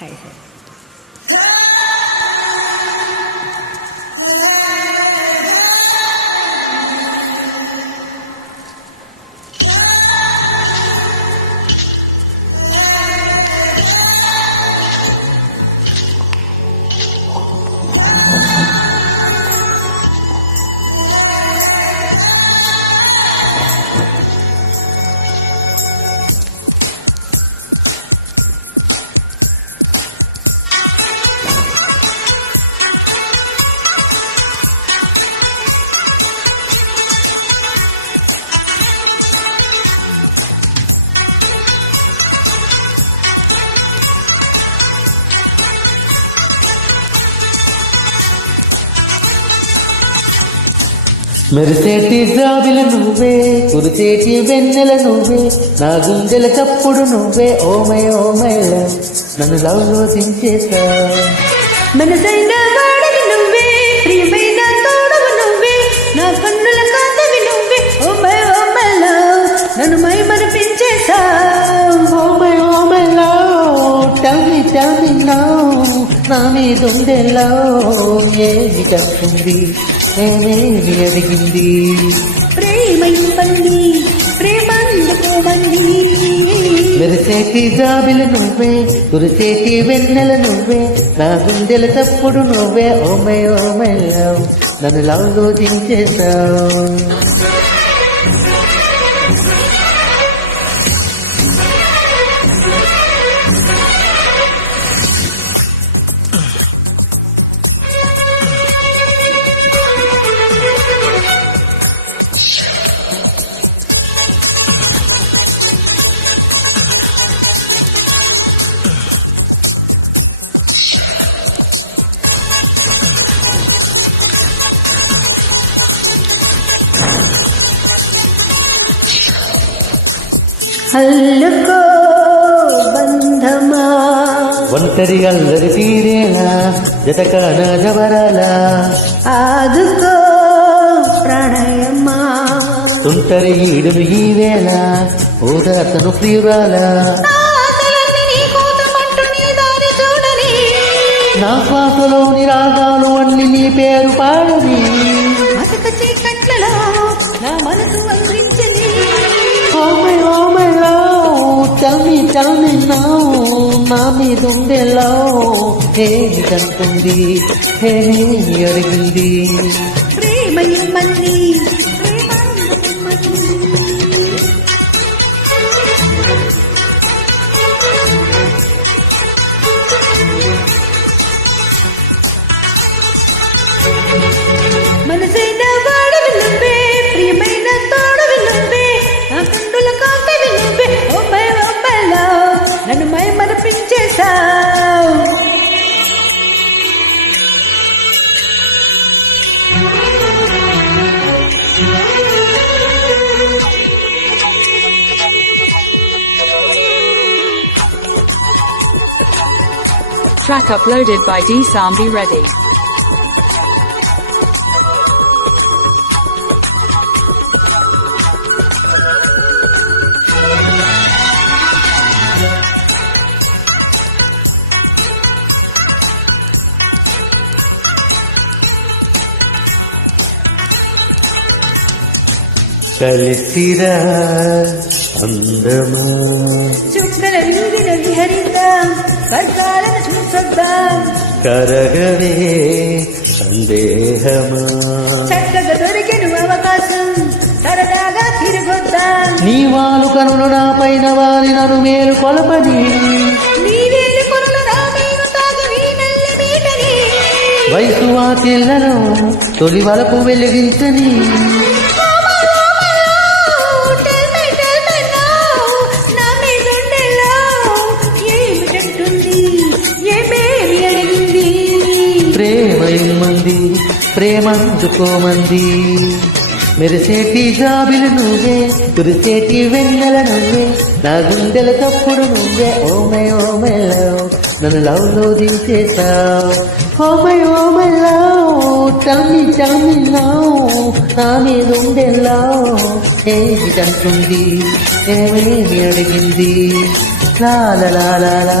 Hi hi. మెరిసేటి జాబిల నువ్వే, కురిసేటి వెన్నెల నువ్వే, నా గుండెల చప్పుడు నువ్వే. ఓమయ ఓమయ నన్ను లవ్లో దించేసా. మనసైన వాడివి నువ్వే, ప్రియమైన తోడవు నువ్వే, నా కన్నుల కాంతవి నువ్వే. ఓ మై నన్ను మై మరిపించేసా. ఓమయ ఓమయ tell me now, నా మీదుండెలా ఏమి చెప్తుంది, ఏమేమి అడిగింది. ప్రేమైంది ప్రేమందుకోమంది. మెరిసేటి జాబిలు నువ్వే, కురిసేటి వెన్నెల నువ్వే, నా గుండెల తప్పుడు నువ్వే. ఓమై ఓమై లవ్ నన్ను లవ్లో దించేశావు. అల్లుకో బంధమా, ఒంటరి అల్లరి తీరేలా, జతకాన జవరాలా, ఆదుకో ప్రణయమా, తుంటరి ఈడును ఈ వేళ, ఓదాతను ప్రియురాలా. నా శ్వాసలోని రాగాలు అన్ని నీ పేరు పాడని, అసక చీకట్లలో నా మనసు అందించని. Oh my oh my tell me now, నా మీదుండెలా ఏమి కంటుంది, ఏమి అడిగింది. ప్రేమయ్యమని మనసైన వాడవి నువ్వే, ప్రియమైన తోడవి నువ్వే, నా కండుల కాంతవి నువ్వే. ఓ మై లవ్ నన్ను మై మరిపించేశావు. Track uploaded by D Sambi Reddy. కలిసిరా అందమా, చుక్కల వీధిన విహరిద్దాం, స్వర్గాలను చూసొద్దాం. కరగవే సందేహమా, చక్కగా దొరికెను అవకాశం, సరదాగా తిరిగొద్దాం. నీ వాలు కనులు నా పైన వారి నన్ను మేలు కొలపని, నీవేలు కొనులు నా మీద తాగని నల్ల మీటని. వయసు ఆ తెల్లను తొలి వలపు వెలిగించని. ప్రేమైంది ప్రేమందుకోమంది. మెరిసేటి జాబిలు నువ్వే, కురిసేటి వెన్నెల నువ్వే, నా గుండెల తప్పుడు నువ్వే. ఓమై ఓమై లవ్ నన్ను లవ్లో దించేశావు. Oh my oh my love tell me now, నా మీదుండెలా ఏమి కంటుంది, ఏమేమి అడిగింది. లా లా లా లా